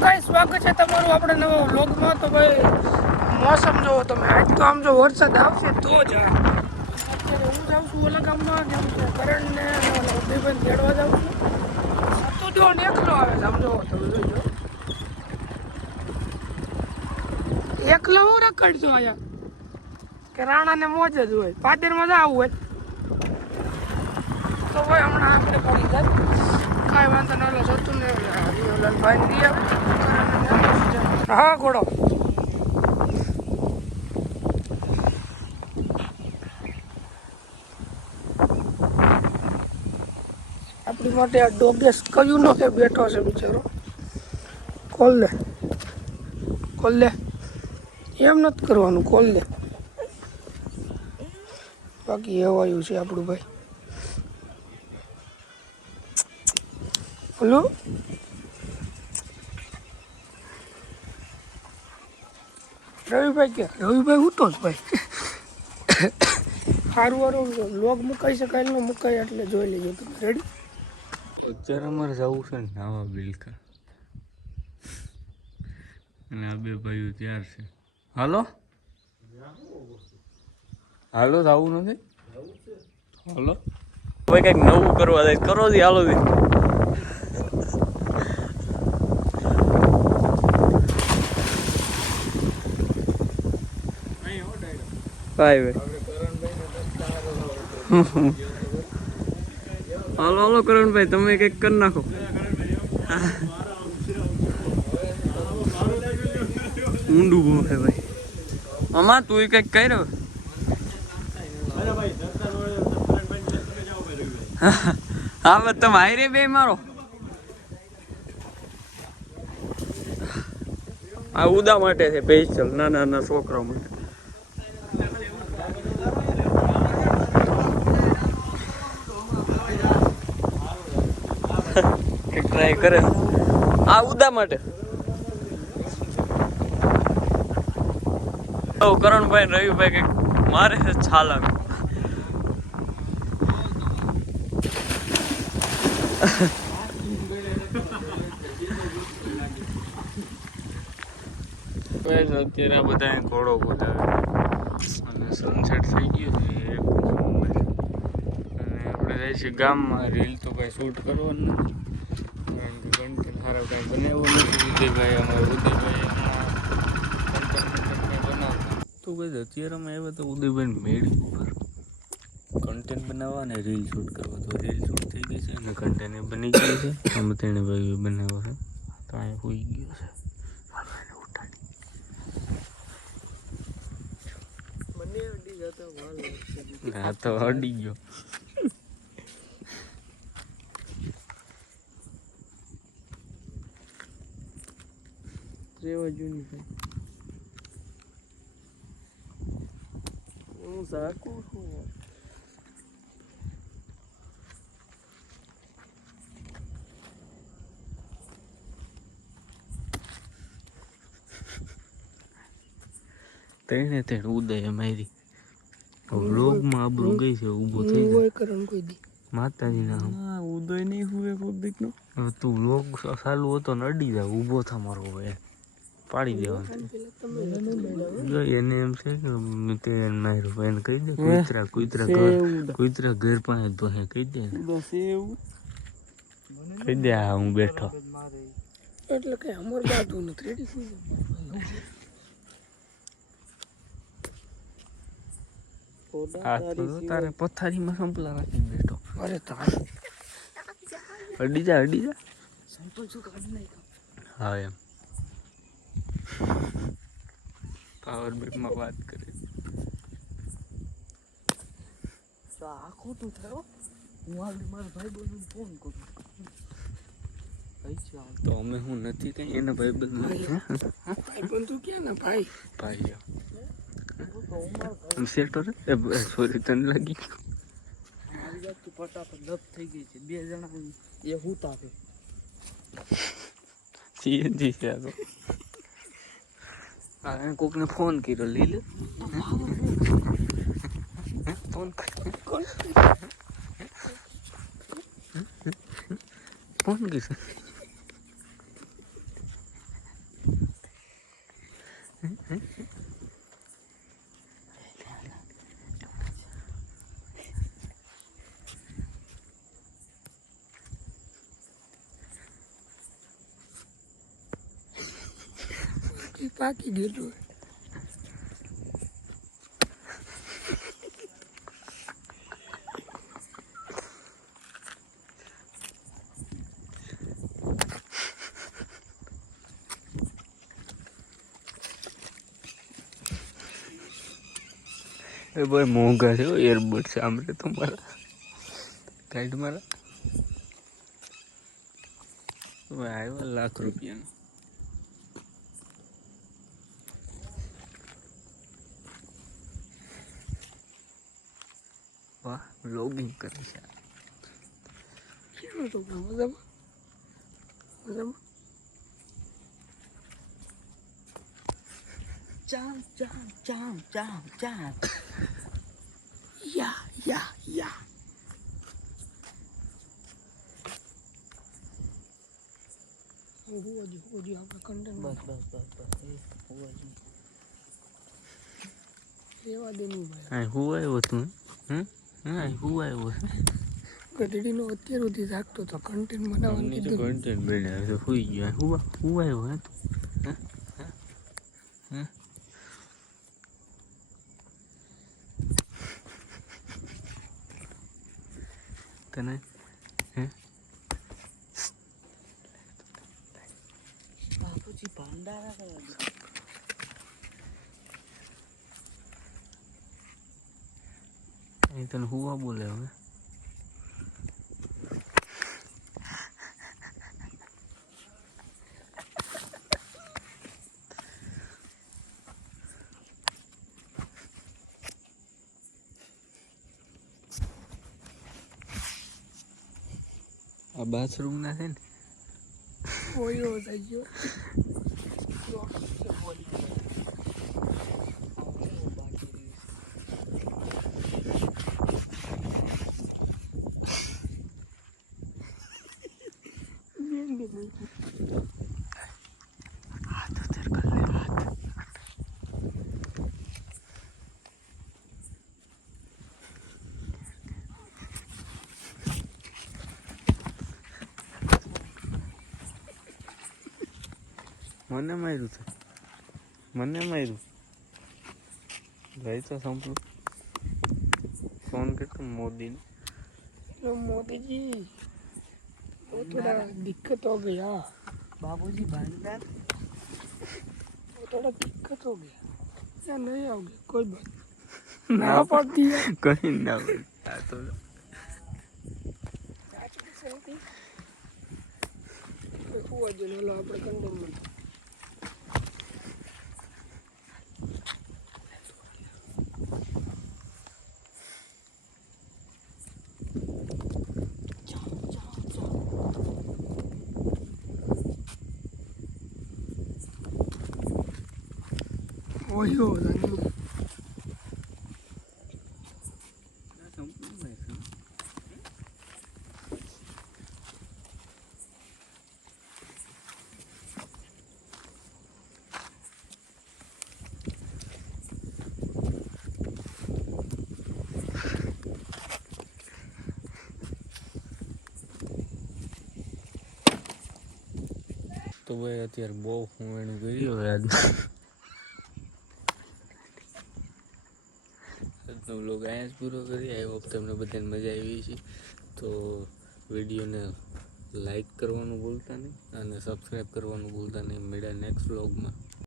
Guys સ્વાગત છે તમારું આપણે નવા વ્લોગમાં. તો ભાઈ મોસમ જોવો તમે, આજ તો આમ જો વરસાદ આવશે તો જ. અત્યારે હું જાઉં છું ઓલા ગામમાં, જેમ કે કરણને ઉદયભાઈ તેડવા જાઉં છું. તો જો એકલો આવે છે, આમ જોવો તમે જોઈજો. એકલો હું રખડશું અહીંયા કે રાણાને મોજ જ હોય, પાદરમાં જ આવવું હોય તો ભાઈ હમણાં આપણે પડી જાય. કાંઈ વાંધો ન લો જતું ને ભાઈ દઈ આવે. હા ઘોડો આપણી માટે આ ડોગેસ કયું નો કે બેઠો છે બિચારો. કોલ લે એમ નથી કરવાનું, કોલ લે. બાકી એવાયું છે આપણું ભાઈ. બોલો રવિભાઈ કે રવિભાઈ ઉઠો જ ભાઈ. સારું સારું લોગ મુકાઈ શકાય ન મુકાય એટલે જોઈ લેજો તમે. રેડી? અત્યારે અમારે જવું છે ને નાવા બિલકા, અને આ બે ભાઈઓ ત્યાર છે. હાલો હાલો જવું નથી? હાલો હવે કંઈક નવું કરવા જાય, કરો દી હાલો દી. ભાઈ હાલો હાલો કરણભાઈ, તમે કંઈક કરી નાખો. ઊંડું બહુ છે ભાઈ. મામા તું કંઈક કહી રહ્યો. હા બસ તમે હારે બે મારો. આ ઉદા માટે છે સ્પેશિયલ, નાના નાના છોકરા માટે. ટ્રાય કરે આ ઉદા માટે. કરણભાઈ રવિભાઈ કઈક મારે છે છાલક. અત્યારે બધા ઘોડો ગોતાવે અને સનસેટ થઈ ગયો છે એક. અને આપણે જાય છે ગામમાં. રીલ તો કાંઈ શૂટ કરવાનું નથી, કારણ કે કન્ટેન્ટ સારો કાંઈ બનાવ્યો નથી. ઉદયભાઈ અમારે ઉદયભાઈ બનાવતા તો ભાઈ અત્યારે અમે આવ્યા તો ઉદયભાઈ મેળી ઉપર કન્ટેન્ટ બનાવવા અને રીલ શૂટ કરવા. તો રીલ શૂટ થઈ ગઈ છે અને કન્ટેન્ટ એ બની ગયું છે. અમે તેને ભાઈ બનાવ્યો છે. તો અહીંયા હોઈ ગયો છે. હા તો અડી ગયો. રેવા જૂની હું સાકું છું. તેને તેને ઉદય મારી વ્લોગમાં આબરૂ ગઈ છે. ઊભો થઈ જાય માતાજીના ઉદય નહીં હુએ પબ્લિક નો. તું વ્લોગ ચાલુ હતો ને અડી જાય, ઊભો થા મારો ભાઈ, પાડી દેવાનું. એને એમ છે કે તે માર્યો એને કહી દે કુતરા ઘર પાસે તો હે કહી દે કહી દે. હા હું બેઠો એટલે કે અમર બાજુ નથી. રેડી? તારે પથારીમાં સંપલા રાખીને બેઠો. અરે તારે અડી જા હા એમ પાવર બેંકમાં વાત કરે. આ ખોટું થયો. હું આગળ મારા ભાઈ બહેનને ફોન કરું. તો અમે હું નથી કઈ એના ભાઈ બંધ ક્યાં ના ભાઈ ભાઈ સેટો રે સોરી તને લાગી ફટાફટ લપ થઈ ગઈ છે. બે જણા એ હુતા છે. સીએનજી છે આ તો. આ કોકને ફોન કર્યો લઈ લે. ફોન ફોન કર્યો કંઈક પાકી ગયેલું હોય. એ ભાઈ મોંઘા છે એરબડ સાંભળે તો મારા કાઢ મારા આવ્યા લાખ રૂપિયાનું. વાહ વ્લોગિંગ કરે છે. કેવું હતું મજામાં મજામાં. ચામ ચામ ચામ ચામ ચામ યા યા યા. હોવાજી આપણે કન્ટેન્ટ બસ બસ બસ બસ હોવાજી. લેવા દે નહીં ભાઈ. હા હું આવ્યો તું હા હું આવ્યો ગધડીનો અત્યાર સુધી જાગતો તો કન્ટેન્ટ બનાવવાનું તો કીધું. કન્ટેન્ટ બનાવે તો હોઈ ગયો હું આવ્યો હા તું હા તને હે બાપુજી ભંડારા કરવા અહીં તને હુવા બોલે હવે. આ બાથરૂમ ના છે ને ઓયો થઈ ગયો. હાથ ઉતર કર લે હાથ. મને માર્યું છે મને માર્યું ભાઈ તો સંપલું ફોન કરતો મોદીને. लो मोदी जी वो थोड़ा दिक्कत हो गया. बाबूजी भंडार वो थोड़ा दिक्कत हो गया. या नहीं आओगे कोई बात ना पड़ दिया. कहीं ना बोलता तो हुआ जो लो આપણે કંટ્રોલમાં. ઓયો જાનું તો ભાઈ અત્યારે બહુ ફોન કર્યો હવે આજનો વ્લોગ અહીંયા જ પૂરો કરી. આઈ હોપ તમને બધાને મજા આવી છે. તો વિડીયોને લાઈક કરવાનું ભૂલતા નહીં અને સબસ્ક્રાઈબ કરવાનું ભૂલતા નહીં. મળ્યા નેક્સ્ટ વ્લોગમાં.